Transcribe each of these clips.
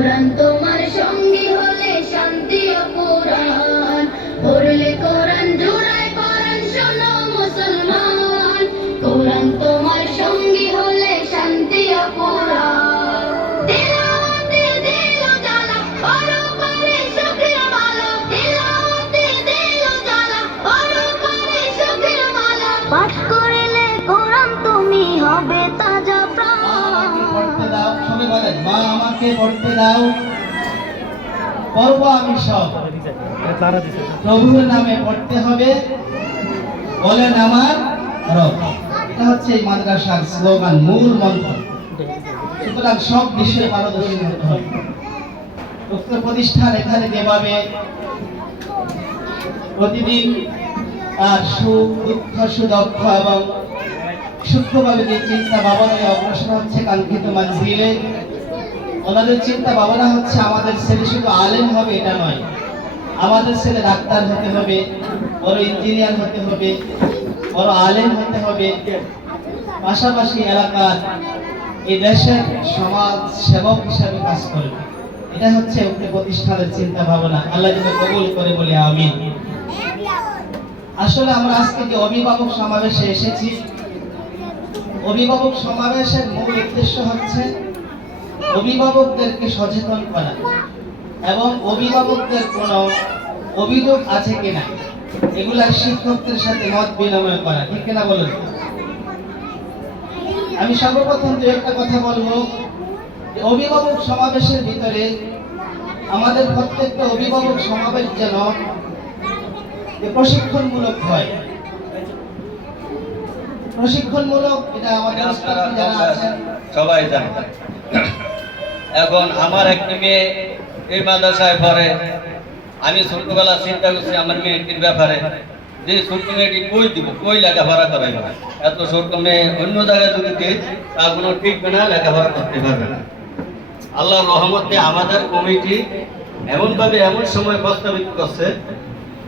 কোরআন তোমার সঙ্গী হলে শান্তি অপুরাণ, পড়লে কোরআন জোড়ায় কোরআন শোনো মুসলমান, কোরআন তোমার সঙ্গী হলে শান্তি অপুরাণ। তিলাওয়াতে দিল জ্বালা, পরপারে সুখের মালা, তিলাওয়াতে দিল জ্বালা, পরপারে সুখের মালা। পাঠ করিলে কোরআন তুমি হবে তাজা প্রাণ। পড়তে দাও, সবাই বলেন মা আমাকে পড়তে দাও, পড়বো আমি সব। প্রভুর নামে পড়তে হবে, বলেন আমার রব। এটা হচ্ছে এই মাদ্রাসার স্লোগান, মূল মন্ত্র। সুতরাং সব বিষয়ে পারদর্শী হতে হবে। উক্ত প্রতিষ্ঠান এখানে যেভাবে প্রতিদিন তার সুদক্ষ সুদক্ষ এবং সূক্ষ্মভাবে যে চিন্তা ভাবনায় অগ্রসর হচ্ছে কাঙ্ক্ষিত মঞ্জিলে, ওনাদের চিন্তা ভাবনা হচ্ছে আমাদের ছেলে শুধু আলেম হবে এটা নয়, আমাদের ছেলে ডাক্তার হতে হবে, বড় ইঞ্জিনিয়ার হতে হবে, বড় আলেম হতে হবে, পাশাপাশি এলাকার এই দেশের সমাজ সেবক হিসাবে কাজ করবে। এটা হচ্ছে উক্ত প্রতিষ্ঠানের চিন্তা ভাবনা। আল্লাহ যেন কবুল করে বলে আমিন। আসলে আমরা আজকে যে অভিভাবক সমাবেশে এসেছি, অভিভাবক সমাবেশের মূল উদ্দেশ্য হচ্ছে অভিভাবকদেরকে সচেতন করা এবং অভিভাবকদের কোনো অভিযোগ আছে কিনা এগুলা শিক্ষকদের সাথে মত বিনিময় করা, ঠিক কিনা বলুন? আমি সর্বপ্রথম দু একটা কথা বলবো যে অভিভাবক সমাবেশের ভিতরে আমাদের প্রত্যেকটা অভিভাবক সমাবেশ যেন প্রশিক্ষণমূলক হয়। প্রশিক্ষণমূলক এটা আমাদের যারা আছেন সবাই জানে। এখন আমার একটি মেয়ে এই মাদ্রাসায় পড়ে। আমি ছোটবেলা চিন্তা করছি আমার মেয়েটির ব্যাপারে, যে ছোট মেয়েটি কই দিব, কই লেখাপড়া করাই না। এত ছোট মেয়ে অন্য জায়গায় যদি দিই তা কোনো ঠিকবে না, লেখাপড়া করতে পারবে না। আল্লাহর রহমতে আমাদের কমিটি এমনভাবে এমন সময় প্রস্তাবিত করছে,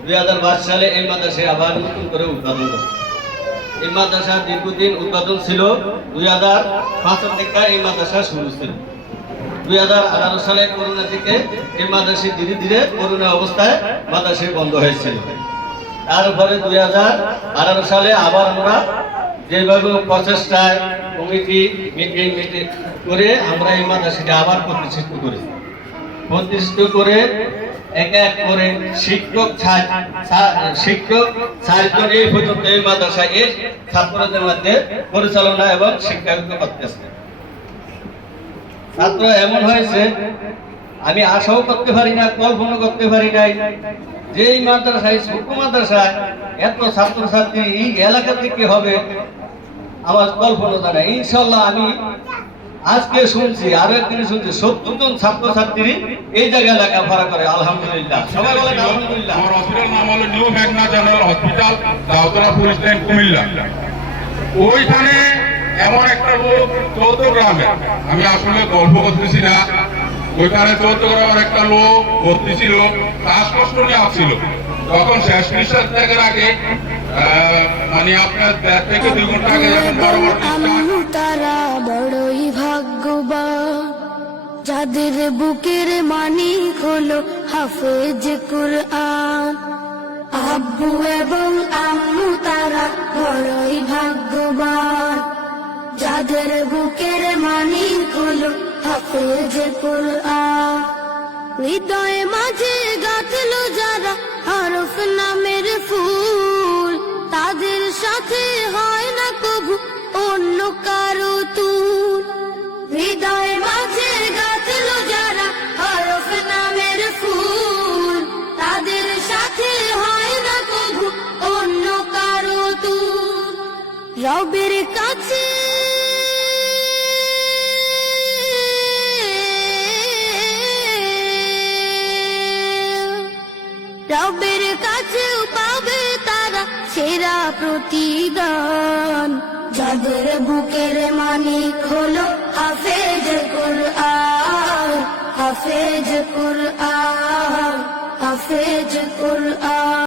2022 সালে এই মাদ্রাসায় আবার নতুন করে উদ্বোধন করছে। এই মাদ্রাসা দীর্ঘদিন উদ্বোধন ছিল, 2005 থেকে এই মাদ্রাসা শুরু ছিল। 2018 সালে করোনা থেকে এই মাদ্রাসা ধীরে ধীরে করোনা অবস্থায় মাদ্রাসা বন্ধ হয়েছিল। তারপরে 2018 সালে আবার আমরা যেভাবে প্রচেষ্টায় কমিটি মিটিং করে আমরা এই মাদ্রাসাকে আবার প্রতিষ্ঠিত করে এক এক করে শিক্ষক 4জন এই পর্যন্ত এই মাদ্রাসা এর ছাত্রদের মধ্যে পরিচালনা এবং শিক্ষাগত করতেছে। ছাত্র এমন হয়েছে আমি আশাও করতে পারি না, কল্পনা করতে পারি নাই যে এই মাদ্রাসায়, ছোট মাদ্রাসায় এত ছাত্রছাত্রী এই এলাকা থেকে হবে আমার কল্পনা জানাই। ইনশাল্লাহ আমি আজকে শুনছি, আরো একদিনে শুনছি 70 জন ছাত্রছাত্রী এই জায়গায় লেখাপড়া করে। আলহামদুলিল্লাহ, সবাই বলেন আলহামদুলিল্লাহ। আমার হসপিটাল নাম হলো নিউ মেঘনা general hospital, Dautala police line, Comilla. ওইখানে এমন একটা লোক চৌদ্দগ্রামে, আমি আসলে গল্প করতেছি না, ওইখানে চৌদ্দগ্রামের একটা লোক ভর্তি ছিল, শ্বাসকষ্ট নিয়ে আসছিল। তখন শেষ নিঃশ্বাস ত্যাগের আগে মানে আপনার 1.5 থেকে 2 ঘন্টা আগে যখন তারা বড়ই ভাগ্যবান, যাদের বুকের মানিক হলো হাফেজ কুরআন। আব্বু এবং আম্মু তারা বড়ই ভাগ্যবান, যাদের বুকের মানিক হলো হাফেজ কুরআন। হৃদয়ে মাঝে গাঁথলো যারা হরফ নামের ফুল, তাদের সাথে হয় না কবু অন্য কারো তুল। হৃদয়ে মাঝে গাঁথলো যারা হরফ নামের ফুল, তাদের সাথে হয় না কবু অন্য কারো তুল। রবের কাছে রবের কাছেও পাবে তারা সেরা প্রতিদান, যাদের বুকের মানিক হলো হাফেজ কুরআন, হাফেজ কুরআন, হাফেজ কুরআন।